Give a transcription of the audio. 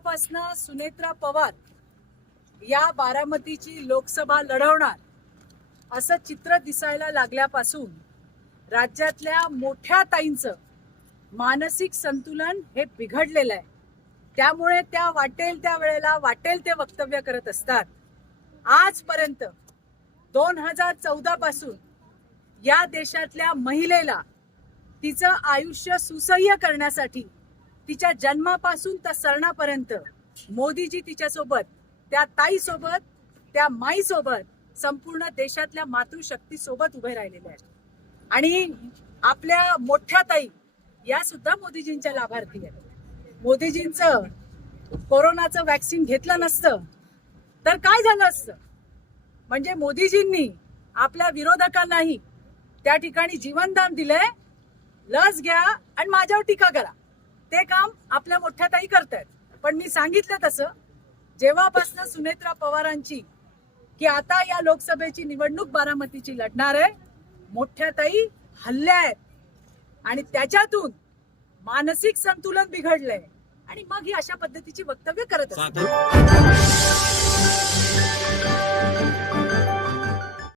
उद्यापासनं सुनेत्रा पवार या बारामतीची लोकसभा लढवणार असं चित्र दिसायला लागल्यापासून राज्यातल्या मोठ्या ताईंचं मानसिक संतुलन हे बिघडलेलं आहे. त्यामुळे त्या वाटेल त्या वेळेला वाटेल ते वक्तव्य करत असतात. आजपर्यंत दोन हजार चौदा पासून या देशातल्या महिलेला तिचं आयुष्य सुसह्य करण्यासाठी तिच्या जन्मापासून तर सरणापर्यंत मोदीजी तिच्यासोबत त्या ताईसोबत त्या माईसोबत संपूर्ण देशातल्या मातृशक्ती सोबत उभे राहिलेले आहेत. आणि आपल्या मोठ्या ताई या सुद्धा मोदीजींच्या लाभार्थी आहेत. मोदीजींचं कोरोनाचं वॅक्सिन घेतलं नसतं तर काय झालं असतं? म्हणजे मोदीजींनी आपल्या विरोधकांनाही त्या ठिकाणी जीवनदान दिलंय लस घ्या आणि माझ्यावर टीका करा. ते काम आपल्या मोठ्या ताई करतायत. पण मी सांगितलं तसं जेव्हापासनं सुनेत्रा पवारांची की आता या लोकसभेची निवडणूक बारामतीची लढणार आहे मोठ्या ताई हल्ल्या आहेत. आणि त्याच्यातून मानसिक संतुलन बिघडलंय. आणि मग ही अशा पद्धतीची वक्तव्य करत असतात.